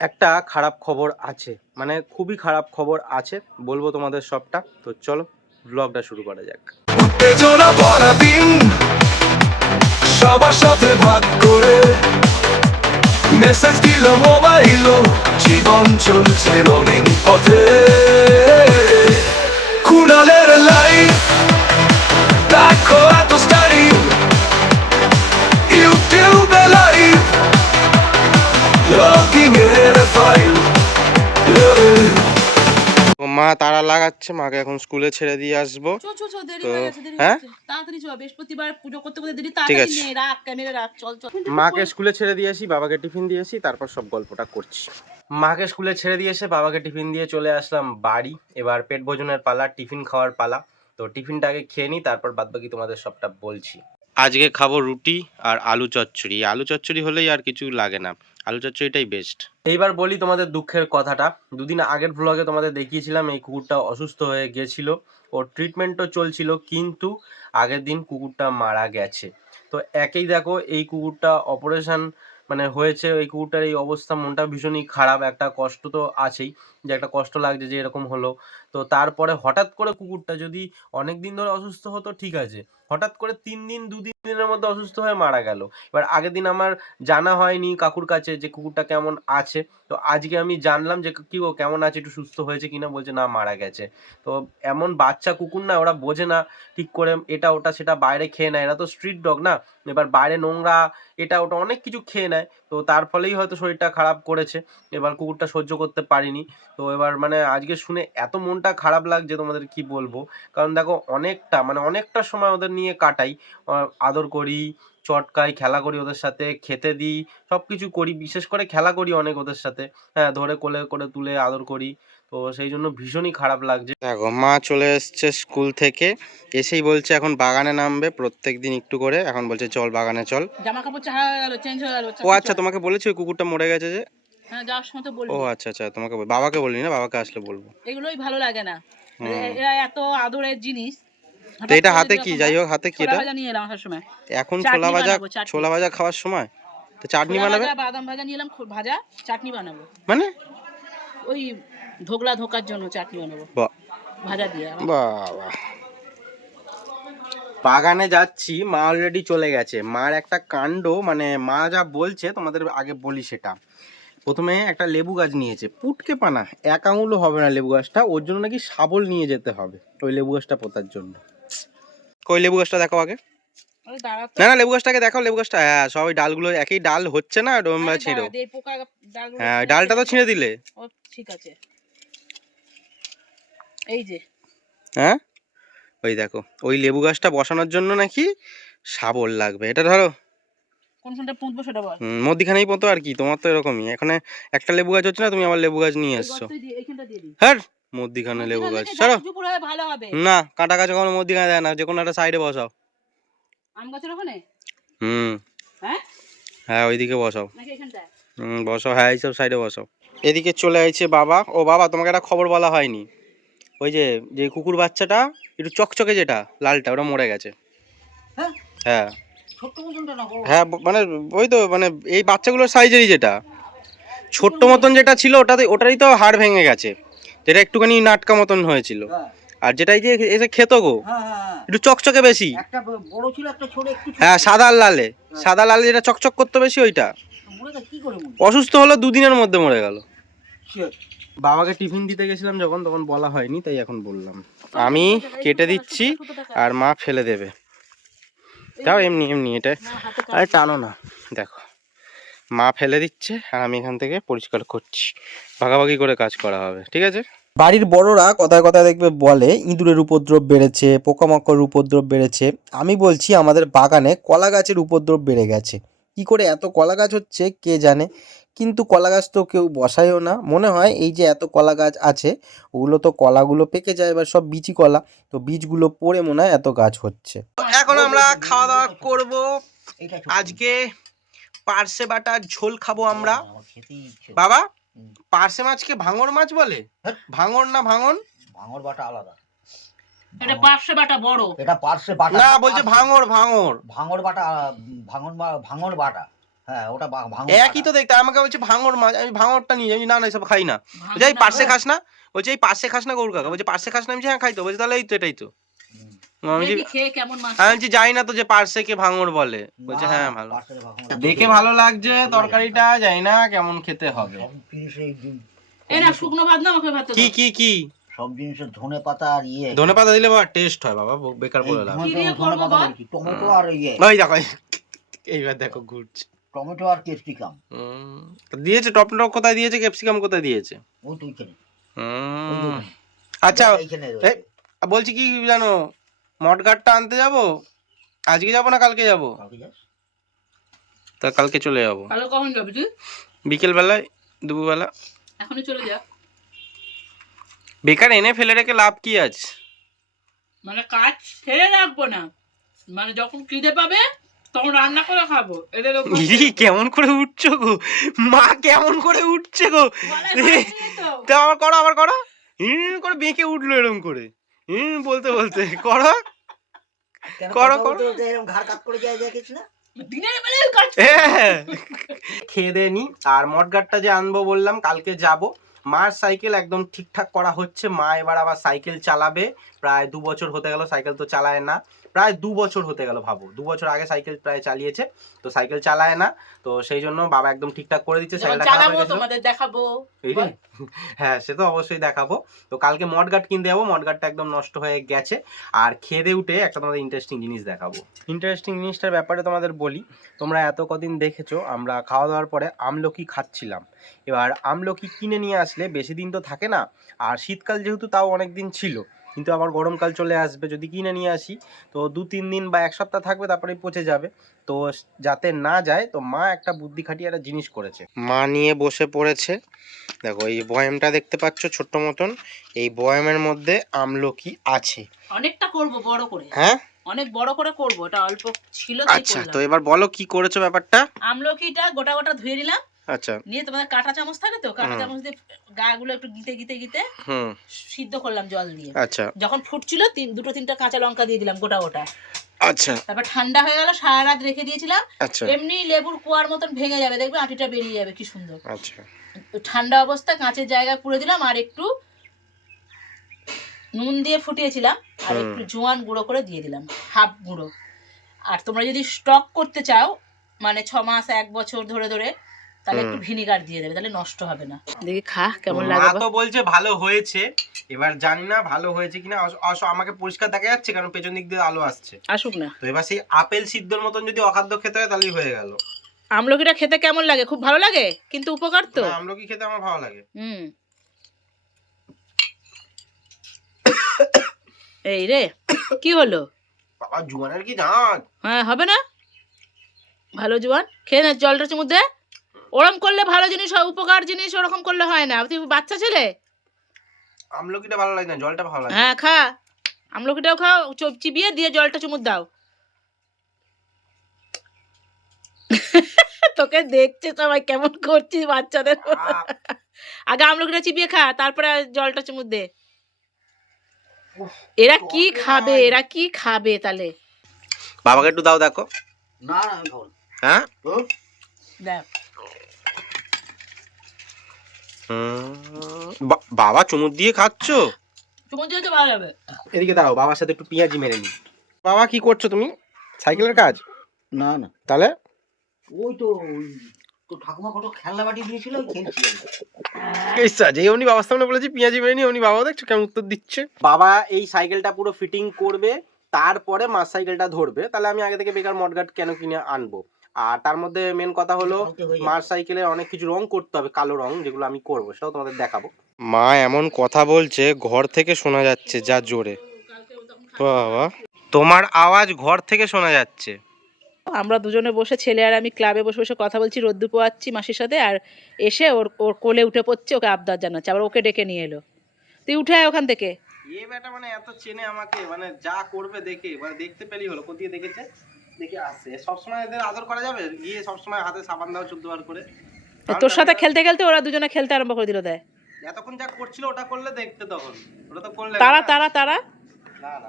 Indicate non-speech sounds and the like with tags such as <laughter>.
একটা খারাপ খবর আছে মানে খুবই খারাপ খবর আছে, বলব তোমাদের সবটা। তো চলো ব্লগটা শুরু করা যাক। সবার সাথে ভাগ করে মেসেজ দিল মোবাইল জীবন চলছে রঙিন পথে। লাগাচ্ছে মাকে এখন স্কুলে ছেড়ে দিয়ে আসব। তো, হয়ে ঠিক আছে। মাকে স্কুলে ছেড়ে দিয়ে আসি বাবাকে টিফিন দিয়ে আসি তারপর সব গল্পটা করছি। মাকে স্কুলে ছেড়ে দিয়ে এসে বাবাকে টিফিন দিয়ে চলে আসলাম বাড়ি। এবার পেট ভোজনের পালা টিফিন খাওয়ার পালা। তো টিফিনটা আগে খেয়ে নিই তারপর বাদবাকি তোমাদের সবটা বলছি। আজকে খাব রুটি আর আলু চচ্চড়ি। আলু চচ্চড়ি হলেই আর কিছু লাগে না। আলু চচ্চড়িটাই বেস্ট এইবার বলি তোমাদের দুঃখের কথাটা। দুদিন আগের ব্লগে তোমাদের দেখিয়েছিলাম, এই কুকুরটা অসুস্থ হয়ে গেছিল। ওর ট্রিটমেন্টও চলছিল, কিন্তু আগের দিন কুকুরটা মারা গেছে। তো একেই দেখো, এই কুকুরটা অপারেশন মানে হয়েছে, এই কুকুরটার এই অবস্থা মনটা ভীষণই খারাপ, একটা কষ্ট তো আছেই। যে একটা কষ্ট লাগছে যে এরকম হলো। তো তারপরে হঠাৎ করে কুকুরটা যদি অনেক দিন ধরে অসুস্থ হতো, ঠিক আছে। হঠাৎ করে তিন দিন, দু দিনের মধ্যে অসুস্থ হয়ে মারা গেল। এবার আগের দিন আমার জানা হয়নি কাকুর কাছে যে কুকুরটা কেমন আছে। তো আজকে আমি জানলাম যে কি ও কেমন আছে, একটু সুস্থ হয়েছে কিনা, বলছে না, মারা গেছে। তো এমন বাচ্চা কুকুর না, ওরা বোঝে না ঠিক করে এটা, ওটা, সেটা বাইরে খেয়ে নেয়। এরা তো স্ট্রিট ডগ না। এবার বাইরে নোংরা এটা, ওটা অনেক কিছু খেয়ে নেয়। তো তার ফলেই হয়তো শরীরটা খারাপ করেছে। এবার কুকুরটা সহ্য করতে পারিনি। তো এবার মানে আজকে শুনে এত মনটা খারাপ লাগছে তোমাদের কি বলব? কারণ দেখো অনেকটা মানে অনেকটা সময় ওদের নিয়ে কাটাই। আদর করি চটকাই খেলা করি ওদের সাথে খেতে দিই সব কিছু করি বিশেষ করে খেলা করি অনেক ওদের সাথে। হ্যাঁ ধরে কোলে করে তুলে আদর করি। তো সেই জন্য ভীষণই খারাপ লাগছে। দেখো মা চলে এসছে স্কুল থেকে এসেই বলছে এখন বাগানে নামবে প্রত্যেক দিন একটু করে এখন বলছে চল বাগানে চল। জামা কাপড় চেঞ্জ হয়ে গেল ও আচ্ছা তোমাকে বলেছি ওই কুকুরটা মরে গেছে যে হ্যাঁ যাওয়ার সময় তো বলবি। ও আচ্ছা আচ্ছা তোমাকে বল- বাবাকে বললি না? বাবাকে আসলে বলব। এগুলোই ভালো লাগে না। এ- এরা এত আদরের জিনিস। তো এটা হাতে কি? যাই হোক হাতে কি এটা? ভাজা নিয়ে এলাম আসার সময়। এখন চাটনি ছোলা ভাজা বানাবো, চাটনি। ছোলা ভাজা খাওয়ার সময়? তো চাটনি ছোলা বানাবে? ভাজা বাদাম ভাজা নিয়ে এলাম ভাজা চাটনি বানাবো। মানে? ওই ধোকলা ধোকার জন্য চাটনি বানাবো। বা- ভাজা দিয়ে আমার বাবা। বাগানে যাচ্ছি মা অলরেডি চলে গেছে। মার একটা কাণ্ড মানে মা যা বলছে তোমাদের আগে বলি সেটা। প্রথমে একটা লেবু গাছ নিয়েছে। পুটকে পানা এক আঙুলও হবে না লেবু গাছটা। ওর জন্য নাকি শাবল নিয়ে যেতে হবে ওই লেবু গাছটা পোতার জন্য। কই লেবু গাছটা দেখো আগে। না না লেবু গাছটাকে দেখো লেবু গাছটা হ্যাঁ সব ওই ডালগুলো একই ডাল হচ্ছে না ডোমবা আরে ছিঁড়ো। হ্যাঁ ডালটা তো ছিঁড়ে দিলে। ঠিক আছে। এই যে। হ্যাঁ? ওই দেখো ওই লেবু গাছটা বসানোর জন্য নাকি শাবল লাগবে। এটা ধরো। কোন পুঁতবো সেটা বল। হুম, মধ্যিখানেই পতো আর কি তোমার তো এরকমই। এখানে একটা লেবু গাছ হচ্ছে না তুমি আবার লেবু গাছ নিয়ে এসছো। হ্যাঁ মধ্যিখানে লেবু গাছ। ছাড়ো। হয়ে না কাঁটা গাছ কখনো মধ্যিখানে দেয় না যে কোনো একটা সাইডে বসাও। আম গাছের ওখানে? হুম। হ্যাঁ? হ্যাঁ ওইদিকে বসাও। হুম বসাও হ্যাঁ এইসব সাইডে বসাও। এদিকে চলে আইছে বাবা। ও বাবা তোমাকে একটা খবর বলা হয়নি। ওই যে যে কুকুর বাচ্চাটা একটু চকচকে যেটা লালটা ওটা মরে গেছে। হ্যাঁ? হ্যাঁ হ্যাঁ মানে ওই তো মানে এই বাচ্চাগুলোর সাইজেরই যেটা। ছোট্ট মতন যেটা ছিল ওটাতে ওটারই তো হাড় ভেঙে গেছে। যেটা একটুখানি নাটকা মতন হয়েছিল। আর যেটাই যে এসে খেত গো হ্যাঁ হ্যাঁ হ্যাঁ। একটু চকচকে বেশি। একটা ব- বড় ছিল একটা ছোট একটু ছোট। হ্যাঁ সাদা লালে। সাদা লালে যেটা চকচক করতে বেশি ওইটা। মরে গেছে, কি করে মরে অসুস্থ হলো দুদিনের মধ্যে মরে গেল। বাবাকে টিফিন দিতে গেছিলাম যখন তখন বলা হয়নি তাই এখন বললাম। আমি কেটে দিচ্ছি আর মা ফেলে দেবে। তাও এমনি এমনি এটা। আরে টানো না। দেখো মা ফেলে দিচ্ছে আর আমি এখান থেকে পরিষ্কার করছি। ভাগাভাগি করে কাজ করা হবে ঠিক আছে? বাড়ির বড়রা কথায় কথায় দেখবে বলে ইঁদুরের উপদ্রব বেড়েছে পোকামাকড়ের উপদ্রব বেড়েছে। আমি বলছি আমাদের বাগানে কলা গাছের উপদ্রব বেড়ে গেছে। কি করে এত কলা গাছ হচ্ছে কে জানে? কিন্তু কলা গাছ তো কেউ বসায়ও না। মনে হয় এই যে এত কলা গাছ আছে ওগুলো তো কলাগুলো পেকে যায় এবার সব বিচি কলা। তো বীজগুলো পড়ে মনে হয় এত গাছ হচ্ছে। এখন আমরা খাওয়া দাওয়া করব। আজকে পার্সে বাটা ঝোল খাব আমরা। বাবা। পার্সে মাছকে ভাঙর মাছ বলে হ্যাঁ। ভাঙর না ভাঙন ভাঙর বাটা আলাদা এটা পাঁচশো বাটা বড় এটা পার্শ্বে বাটা না বলছে ভাঙর ভাঙর ভাঙর বাটা ভাঙর ভাঙর বাটা হ্যাঁ ওটা বা- একই তো দেখতে আমাকে বলছে ভাঙর মাছ আমি ভাঙরটা নিয়ে যাই। আমি না না এসব খাই না। খাস না বলছে এই খাস না গরু কাকা বলছে পার্শ্বে খাস না আমি বলছি, হ্যাঁ খাই তো বলছে তাহলে এই তো এটাই তো। আমি যাই না তো যে পার্শ্বে কে ভাঙর বলে। বলছে হ্যাঁ ভালো। দেখে ভালো লাগছে তরকারিটা জানি না কেমন খেতে হবে। শুকনো ভাত না ভাত কি কি কি? সব জিনিসের ধনে পাতা আর ইয়ে। ধনে পাতা দিলে বাবা টেস্ট হয় বাবা ব- বেকার বলে লাভ। ধনে- পাতা টমেটো আর ইয়ে। ওই দেখো এইবার দেখো ঘুরছে। টমেটো আর ক্যাপসিকাম। দিয়েছে টপটপ কোথায় দিয়েছে ক্যাপসিকাম কোথায় দিয়েছে। আচ্ছা। বলছি কি জানো মটগাটটা আনতে যাব? আজকে যাব না কালকে যাব? কালকে? তা কালকে চলে যাব। তাহলে কখন যাবি তুই? বিকেল বেলায় দুপুরবেলা। এখনই চলে যা। বেকার এনে ফেলে রেখে লাভ কি আছে মানে কাজ ছেড়ে রাখব না। মানে যখন খিদে পাবে তখন রান্না করে খাব। এদের কেমন করে উঠছো গো? মা কেমন করে উঠছে গো? তো। তো আবার করো আবার করো। হিম করে বেঁকে উঠল এরকম করে। হিম বলতে বলতে। করো। করো, করো। ঘাড় কাত করে যায় না? দিনের বেলায় কাজ হ্যাঁ। খেয়ে দিয়ে নি। আর মটগাটটা যে আনব বললাম কালকে যাব। মার সাইকেল একদম ঠিকঠাক করা হচ্ছে। মা এবার আবার সাইকেল চালাবে। প্রায় দু বছর হতে গেল সাইকেল তো চালায় না। প্রায় দু বছর হতে গেল ভাবো। দু বছর আগে সাইকেল প্রায় চালিয়েছে তো সাইকেল চালায় না। তো সেই জন্য বাবা একদম ঠিকঠাক করে দিচ্ছে সাইকেলটা হয়ে দেখাবো। হ্যাঁ সে তো অবশ্যই দেখাবো। তো কালকে মডগার্ড কিনতে যাব মডগার্ডটা একদম নষ্ট হয়ে গেছে। আর খেদে উঠে একটা তোমাদের ইন্টারেস্টিং জিনিস দেখাবো। ইন্টারেস্টিং জিনিসটার ব্যাপারে তোমাদের বলি তোমরা এত কদিন দেখেছ আমরা খাওয়া দাওয়ার পরে আমলকি খাচ্ছিলাম। এবার আমলকি কিনে নিয়ে আসলে বেশি দিন তো থাকে না আর শীতকাল যেহেতু তাও অনেক দিন ছিল কিন্তু আবার গরমকাল চলে আসবে যদি কিনে নিয়ে আসি তো দু তিন দিন বা এক সপ্তাহ থাকবে তারপরে পচে যাবে। তো যাতে না যায় তো মা একটা বুদ্ধি খাটিয়ে একটা জিনিস করেছে। মা নিয়ে বসে পড়েছে। দেখো এই বয়ামটা দেখতে পাচ্ছ ছোট্ট মতন? এই বয়ামের মধ্যে আমলকি আছে। অনেকটা করব বড় করে। হ্যাঁ? অনেক বড় করে করব এটা অল্প ছিল আচ্ছা তো এবার বলো কি করেছ ব্যাপারটা? আমলকিটা গোটা গোটা ধুয়ে নিলাম আচ্ছা। নিয়ে তোমাদের কাঁটা চামচ থাকে তো? কাঁটা চামচ দিয়ে গাগুলো একটু গিতে গিতে গিতে সিদ্ধ করলাম জল দিয়ে। আচ্ছা। যখন ফুটছিল তিন দুটো তিনটা কাঁচা লঙ্কা দিয়ে দিলাম গোটা গোটা। আচ্ছা। তারপর ঠান্ডা হয়ে গেল সারা রাত রেখে দিয়েছিলাম। আচ্ছা। এমনি লেবুর কুয়ার মতন ভেঙে যাবে দেখবে আটিটা বেরিয়ে যাবে কি সুন্দর। আচ্ছা। ঠান্ডা অবস্থা কাঁচের জায়গায় পুড়ে দিলাম আর একটু নুন দিয়ে ফুটিয়েছিলাম আর একটু জোয়ান গুঁড়ো করে দিয়ে দিলাম হাফ গুঁড়ো। আর তোমরা যদি স্টক করতে চাও মানে ছ মাস এক বছর ধরে ধরে তাহলে একটু ভিনিগার দিয়ে দেবে তাহলে নষ্ট হবে না। দেখি খা কেমন মা তো বলছে ভালো হয়েছে। এবার জানি না ভালো হয়েছে কিনা অস- আমাকে পরিষ্কার দেখা যাচ্ছে কারণ পেছন দিক দিয়ে আলো আসছে। আসুক না। তো এবার সেই আপেল সিদ্ধর মতন যদি অখাদ্য খেতে হয় তাহলেই হয়ে গেল। আমলকিটা খেতে কেমন লাগে? খুব ভালো লাগে? কিন্তু উপকার তো। আমলকি খেতে আমার ভালো লাগে। হুম। এই রে কি হলো? বাবা জুয়ানের কি জান হ্যাঁ হবে না? ভালো জোয়ান? খেয়ে না জলটা চুমুর দে। ওরম করলে ভালো জিনিস হয় উপকার জিনিস ওরকম করলে হয় না। তুই বাচ্চা ছেলে? আমলকিটা ভালো লাগে না জলটা ভালো লাগে হ্যাঁ খা। আমলকিটাও খাও চোপ চিবিয়ে দিয়ে জলটা চুমুর দাও। <laughs> তোকে দেখছে সবাই কেমন করছিস বাচ্চাদের আগে আমলকিটা চিবিয়ে খা তারপরে জলটা চুমুর দে। এরা কি খাবে? এরা কি খাবে তাহলে? বাবাকে একটু দাও দেখো। না না। হ্যাঁ? দেখ। বাবা চুমুর দিয়ে খাচ্ছো? চুমুর দিলে তো ভালো যাবে এদিকে দাঁড়াও বাবার সাথে একটু পেঁয়াজি মেরে নি বাবা কি করছ তুমি? সাইকেলের কাজ? না না। তাহলে? ওই তো তো ঠাকুমা কত খেলনা বাটি দিয়েছিল ওই খেলছি। আমি। কেসা যে উনি বাবার সামনে বলেছি পেঁয়াজি মেরে নি উনি বাবা দেখছ কেমন উত্তর দিচ্ছে। বাবা এই সাইকেলটা পুরো ফিটিং করবে তারপরে মার সাইকেলটা ধরবে তাহলে আমি আগে থেকে বেকার মডগার্ড কেন কিনে আনব? আর তার মধ্যে মেন কথা হলো। মার সাইকেলে অনেক কিছু রং করতে হবে কালো রং যেগুলো আমি করব সেটাও তোমাদের দেখাবো। মা এমন কথা বলছে ঘর থেকে শোনা যাচ্ছে যা জোরে। বাবা। তোমার আওয়াজ ঘর থেকে শোনা যাচ্ছে। আমরা দুজনে বসে ছেলে আর আমি ক্লাবে বসে বসে কথা বলছি রোদ্দু পোয়াচ্ছি মাসির সাথে আর এসে ওর ওর কোলে উঠে পড়ছে ওকে আবদার জানাচ্ছে আবার ওকে ডেকে নিয়ে এলো। তুই উঠে আয় ওখান থেকে। এ বেটা মানে এত চেনে আমাকে মানে যা করবে দেখে মানে দেখতে পেলেই হলো কোথায় দেখেছে? দেখে আসছে সবসময় এদের আদর করা যাবে? গিয়ে সবসময় হাতে সাবান দাও চোদ্দ বার করে। তোর সাথে খেলতে খেলতে ওরা দুজনে খেলতে আরম্ভ করে দিল দেয় এতক্ষণ যা করছিল ওটা করলে দেখতে তখন। ওটা তো করলে তারা। তারা তারা? না না।